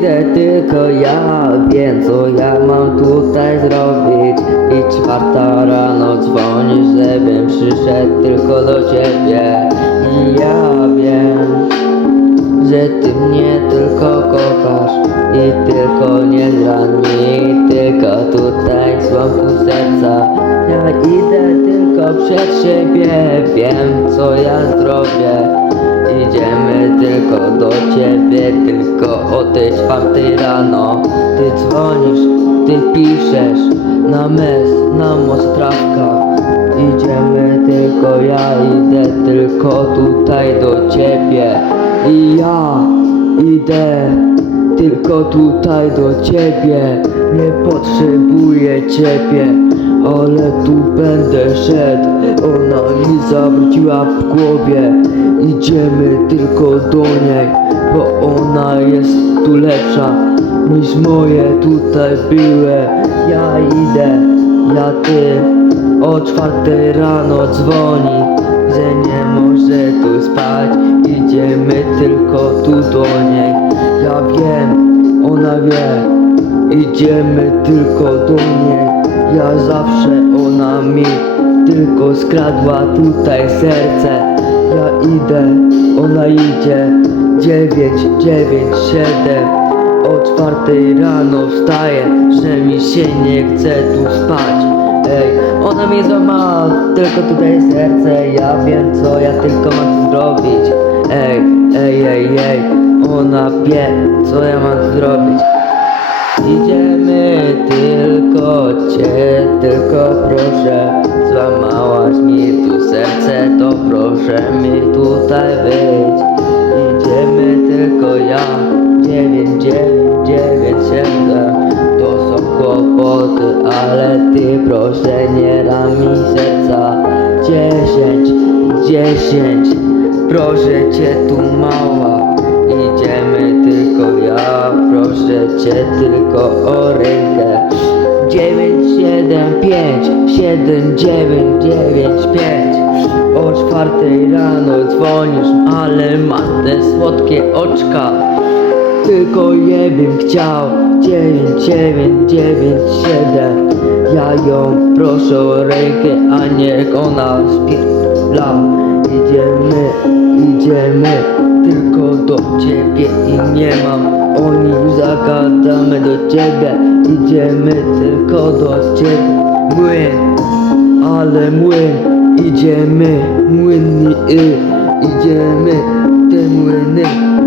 idę tylko ja Wiem co ja mam tutaj zrobić. I czwarta rano dzwonisz, żebym przyszedł tylko do ciebie. I ja wiem że ty mnie tylko kochasz. I tylko nie mi Tylko tutaj złam pół serca. Ja idę tylko przed siebie Wiem co ja zrobię Idziemy tylko do ciebie Tylko o tej czwartej rano. Ty dzwonisz, ty piszesz Na mes, na most trawka. Idziemy tylko ja idę tylko tutaj do ciebie. I ja idę tylko tutaj do ciebie. Nie potrzebuję ciebie Ale tu będę szedł. Ona mi zawróciła w głowie. Idziemy tylko do niej Bo ona jest tu lepsza Niż moje tutaj były. Ja idę, ja ty. O czwartej rano dzwoni, że nie może tu spać. Idziemy tylko tu do niej. Ja wiem, ona wie. Idziemy tylko do niej Ja zawsze ona mi Tylko skradła tutaj serce. Ja idę, ona idzie Dziewięć, dziewięć, siedem. O czwartej rano wstaję, że mi się nie chce tu spać. Ej, ona mi złamała tylko tutaj serce. Ja wiem co ja tylko mam zrobić. Ej, ej, ej, ej Ona wie co ja mam zrobić Idziemy tylko cię, tylko proszę Złamałaś mi tu serce, to proszę mi tutaj wyjść Idziemy tylko ja, dziewięć, dziewięć, dziewięć, siedem To są kłopoty, ale ty proszę nie dam mi serca. Dziesięć, dziesięć, proszę cię tu mała. Idziemy tylko cię tylko o rękę. 9, 7, 5, 7, 9, 9, 5 O czwartej rano dzwonisz, ale masz te słodkie oczka. Tylko je bym chciał. 9, 9, 9, 7 Ja ją proszę o rękę, a niech ona spierdla Idziemy, idziemy tylko do ciebie i nie mam. O nim zagadamy do ciebie Idziemy tylko do ciebie. Młyn, ale młyn Idziemy, młynni y, Idziemy, te młyny